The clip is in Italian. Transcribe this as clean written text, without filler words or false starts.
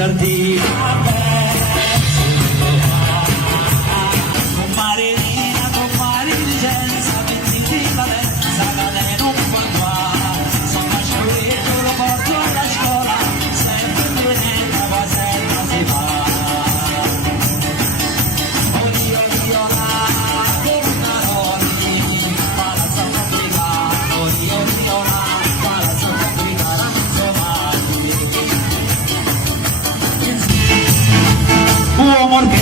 baciarti. Compare licenza, mettiti valenza, cadere non fa qua. Sono facciato, lo porto alla scuola, sempre venendo, ma sempre si fa. Oddio, oddio, là, come una rodi, palazzo fabbricato, oddio, oddio, là, palazzo fabbricato, non so mai. Uomo che